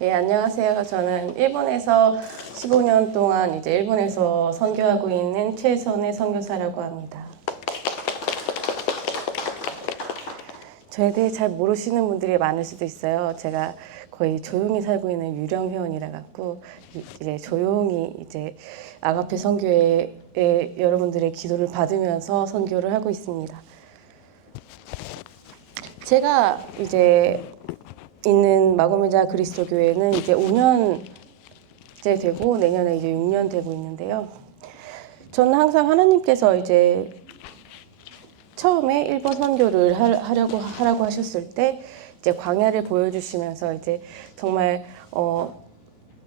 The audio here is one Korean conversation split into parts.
예, 안녕하세요. 저는 일본에서 15년 동안 이제 일본에서 선교하고 있는 최선의 선교사라고 합니다. 저에 대해 잘 모르시는 분들이 많을 수도 있어요. 제가 거의 조용히 살고 있는 유령 회원이라 갖고 이제 조용히 이제 아가페 선교회 여러분들의 기도를 받으면서 선교를 하고 있습니다. 제가 이제 있는 마고메자 그리스도 교회는 이제 5년째 되고 내년에 이제 6년 되고 있는데요. 저는 항상 하나님께서 이제 처음에 일본 선교를 하라고 하셨을 때 이제 광야를 보여주시면서 이제 정말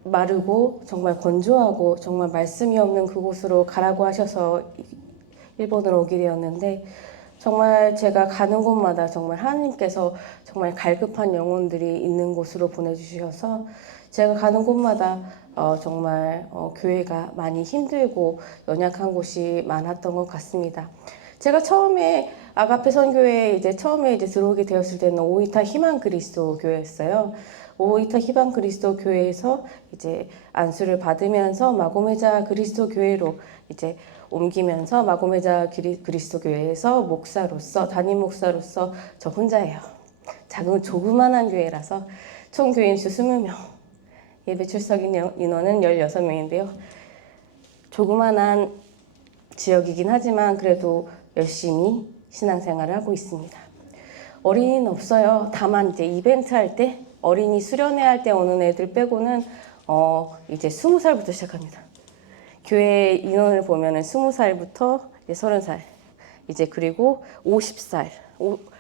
마르고 정말 건조하고 정말 말씀이 없는 그곳으로 가라고 하셔서 일본으로 오게 되었는데 정말 제가 가는 곳마다 정말 하나님께서 정말 갈급한 영혼들이 있는 곳으로 보내주셔서 제가 가는 곳마다 정말 교회가 많이 힘들고 연약한 곳이 많았던 것 같습니다. 제가 처음에 아가페 선교회에 처음에 들어오게 되었을 때는 오이타 희망 그리스도 교회였어요. 오이타 희망 그리스도 교회에서 이제 안수를 받으면서 마고메자 그리스도 교회로 이제 옮기면서 마고메자 그리스도 교회에서 목사로서 담임 목사로서 저 혼자예요. 조그만한 교회라서 총 교인 수 20명, 예배 출석 인원은 16명인데요. 조그만한 지역이긴 하지만 그래도 열심히 신앙생활을 하고 있습니다. 어린이는 없어요. 다만 이제 이벤트 할 때 어린이 수련회 할 때 오는 애들 빼고는 이제 20살부터 시작합니다. 교회 인원을 보면은 20살부터 30살, 이제 그리고 50살,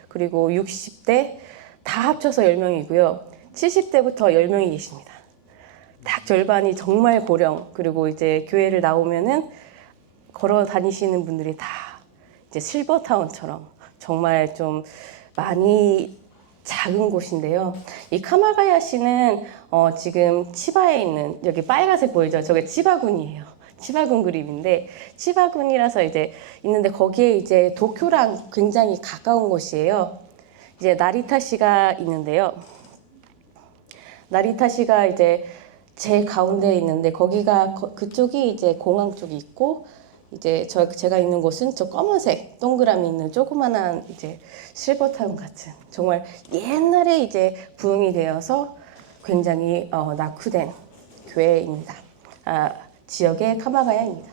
그리고 60대 다 합쳐서 10명이고요. 70대부터 10명이 계십니다. 딱 절반이 정말 고령, 그리고 이제 교회를 나오면은 걸어 다니시는 분들이 다 이제 실버타운처럼 정말 좀 많이 작은 곳인데요. 이 카마가야시는 지금 치바에 있는 여기 빨간색 보이죠? 저게 치바군이에요. 치바군 그림인데 치바군이라서 이제 있는데 거기에 이제 도쿄랑 굉장히 가까운 곳이에요. 이제 나리타시가 있는데요. 나리타시가 이제 제 가운데에 있는데 거기가 그쪽이 이제 공항 쪽이 있고 이제 제가 있는 곳은 저 검은색 동그라미 있는 조그만한 이제 실버타운 같은 정말 옛날에 이제 부흥이 되어서 굉장히 낙후된 교회입니다. 지역의 카마가야입니다.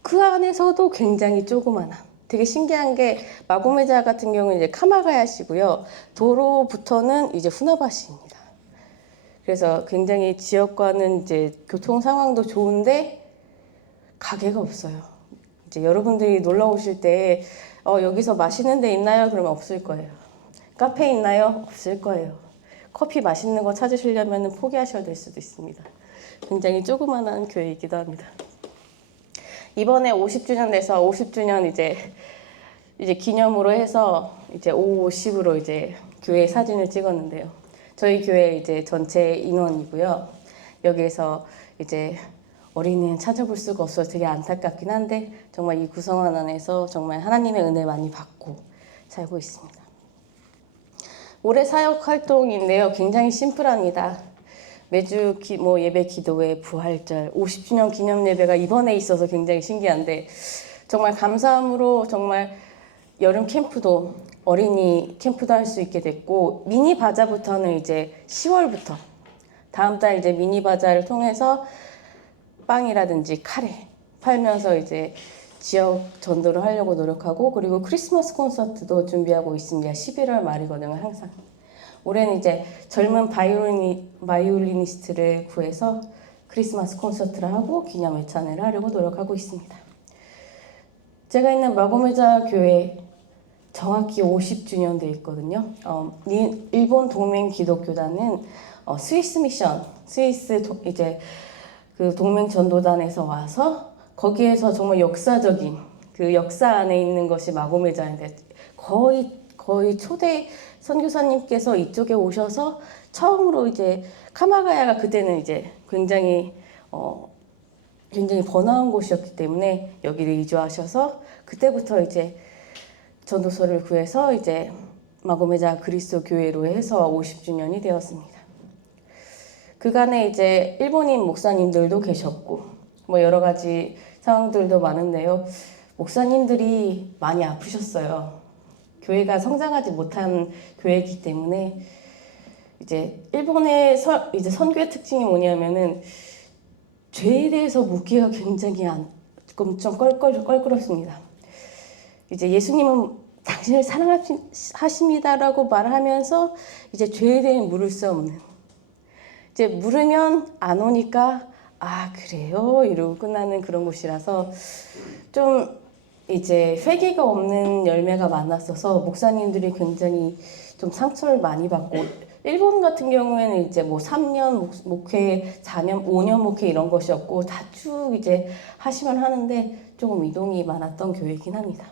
그 안에서도 굉장히 조그만한 되게 신기한 게 마고메자 같은 경우는 이제 카마가야시고요. 도로부터는 이제 후나바시입니다. 그래서 굉장히 지역과는 이제 교통 상황도 좋은데 가게가 없어요. 이제 여러분들이 놀러 오실 때 여기서 맛있는 데 있나요? 그러면 없을 거예요. 카페 있나요? 없을 거예요. 커피 맛있는 거 찾으시려면 포기하셔야 될 수도 있습니다. 굉장히 조그만한 교회이기도 합니다. 이번에 50주년 돼서 50주년 이제 기념으로 해서 이제 50으로 이제 교회 사진을 찍었는데요. 저희 교회 이제 전체 인원이고요. 여기에서 이제 어린이는 찾아볼 수가 없어서 되게 안타깝긴 한데 정말 이 구성원 안에서 정말 하나님의 은혜 많이 받고 살고 있습니다. 올해 사역 활동인데요. 굉장히 심플합니다. 매주 예배 기도회 부활절 50주년 기념 예배가 이번에 있어서 굉장히 신기한데 정말 감사함으로 정말 여름 캠프도 어린이 캠프도 할 수 있게 됐고 미니 바자부터는 이제 10월부터 다음 달 이제 미니 바자를 통해서 빵이라든지 카레 팔면서 이제 지역 전도를 하려고 노력하고 그리고 크리스마스 콘서트도 준비하고 있습니다. 11월 말이거든요, 항상. 올해는 이제 젊은 바이올리니스트를 구해서 크리스마스 콘서트를 하고 기념 외찬회를 하려고 노력하고 있습니다. 제가 있는 마고메자 교회 정확히 50주년 돼 있거든요. 일본 동맹 기독교단은 스위스 미션, 스위스 이제 그 동맹 전도단에서 와서 거기에서 정말 역사적인 그 역사 안에 있는 것이 마고메자인데 거의 초대 선교사님께서 이쪽에 오셔서 처음으로 이제 카마가야가 그때는 이제 굉장히 번화한 곳이었기 때문에 여기를 이주하셔서 그때부터 이제 전도서를 구해서 이제 마고메자 그리스도 교회로 해서 50주년이 되었습니다. 그간에 이제 일본인 목사님들도 계셨고 뭐 여러 가지 상황들도 많은데요. 목사님들이 많이 아프셨어요. 교회가 성장하지 못한 교회이기 때문에 이제 일본의 이제 선교의 특징이 뭐냐면은 죄에 대해서 묻기가 굉장히 좀 껄끄럽습니다. 이제 예수님은 당신을 사랑하십니다라고 말하면서 이제 죄에 대해 물을 수 없는, 이제 물으면 안 오니까 아 그래요 이러고 끝나는 그런 곳이라서 좀 이제 회개가 없는 열매가 많았어서 목사님들이 굉장히 좀 상처를 많이 받고, 일본 같은 경우에는 이제 뭐 3년 목회, 4년, 5년 목회 이런 것이었고 다 쭉 이제 하시면 하는데 조금 이동이 많았던 교회이긴 합니다.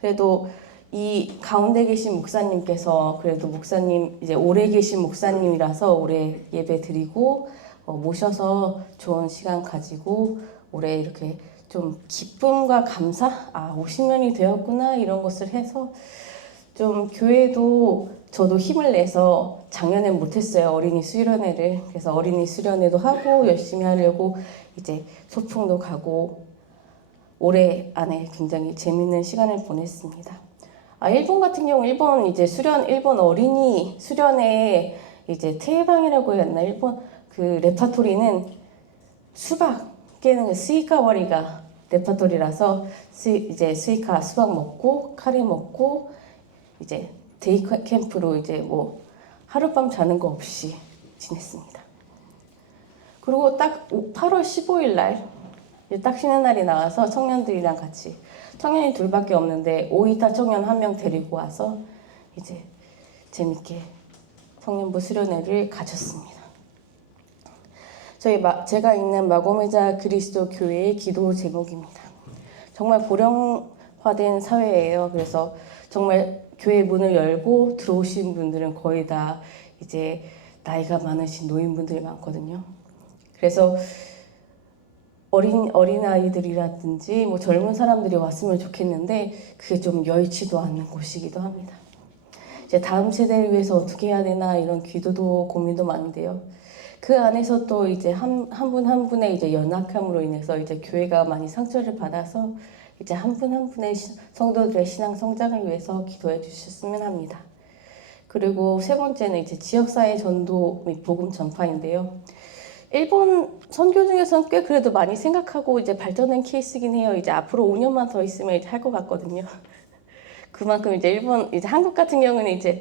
그래도 이 가운데 계신 목사님께서 그래도 목사님 이제 오래 계신 목사님이라서 오래 예배 드리고 모셔서 좋은 시간 가지고 올해 이렇게 좀 기쁨과 감사, 50년이 되었구나 이런 것을 해서 좀 교회도 저도 힘을 내서 작년엔 못했어요. 어린이 수련회를. 그래서 어린이 수련회도 하고 열심히 하려고 이제 소풍도 가고 올해 안에 굉장히 재밌는 시간을 보냈습니다. 일본 같은 경우 일본 어린이 수련회 이제 테이방이라고 했나, 일본 그 레파토리는 수박 깨는 스이카와리가 레파토리라서 이제 스이카 수박 먹고 카레 먹고 이제 데이 캠프로 이제 뭐 하룻밤 자는 거 없이 지냈습니다. 그리고 딱 8월 15일 날 딱 쉬는 날이 나와서 청년들이랑 같이, 청년이 둘밖에 없는데 오이타 청년 한 명 데리고 와서 이제 재밌게 청년부 수련회를 가졌습니다. 제가 있는 마고메자 그리스도 교회의 기도 제목입니다. 정말 고령화된 사회예요. 그래서 정말 교회 문을 열고 들어오신 분들은 거의 다 이제 나이가 많으신 노인분들이 많거든요. 그래서 어린아이들이라든지 뭐 젊은 사람들이 왔으면 좋겠는데 그게 좀 여의치도 않는 곳이기도 합니다. 이제 다음 세대를 위해서 어떻게 해야 되나 이런 기도도 고민도 많은데요. 그 안에서 또 이제 한 분 한 분의 이제 연약함으로 인해서 이제 교회가 많이 상처를 받아서 이제 한 분 한 분의 성도들의 신앙 성장을 위해서 기도해 주셨으면 합니다. 그리고 세 번째는 이제 지역사회 전도 및 복음 전파인데요. 일본 선교 중에서는 꽤 그래도 많이 생각하고 이제 발전된 케이스긴 해요. 이제 앞으로 5년만 더 있으면 이제 할 것 같거든요. 그만큼 이제 한국 같은 경우는 이제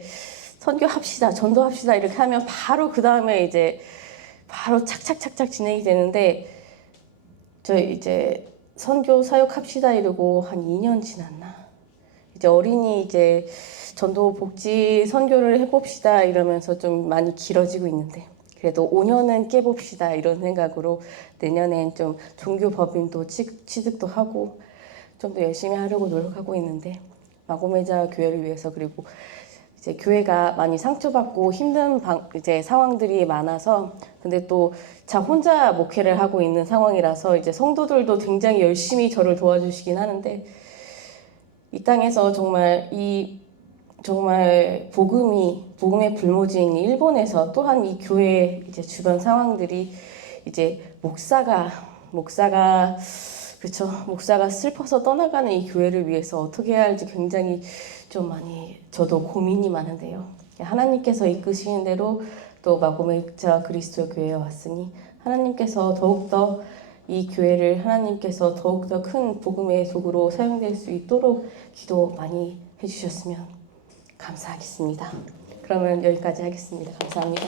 선교합시다, 전도합시다 이렇게 하면 바로 그 다음에 이제 바로 착착착착 진행이 되는데, 저희 이제 선교 사역합시다 이러고 한 2년 지났나? 이제 어린이 이제 전도 복지 선교를 해봅시다 이러면서 좀 많이 길어지고 있는데, 그래도 5년은 깨봅시다 이런 생각으로 내년엔 좀 종교 법인도 취득도 하고 좀 더 열심히 하려고 노력하고 있는데, 마고메자 교회를 위해서, 그리고 이제 교회가 많이 상처받고 힘든 이제 상황들이 많아서, 근데 또 혼자 목회를 하고 있는 상황이라서 이제 성도들도 굉장히 열심히 저를 도와주시긴 하는데, 이 땅에서 정말 복음의 불모지인 일본에서 또한 이 교회 이제 주변 상황들이 이제 목사가 슬퍼서 떠나가는 이 교회를 위해서 어떻게 해야 할지 굉장히 좀 많이 저도 고민이 많은데요. 하나님께서 이끄시는 대로 또 마고메자 그리스도 교회에 왔으니 하나님께서 더욱더 이 교회를 하나님께서 더욱더 큰 복음의 도구로 사용될 수 있도록 기도 많이 해주셨으면 감사하겠습니다. 그러면 여기까지 하겠습니다. 감사합니다.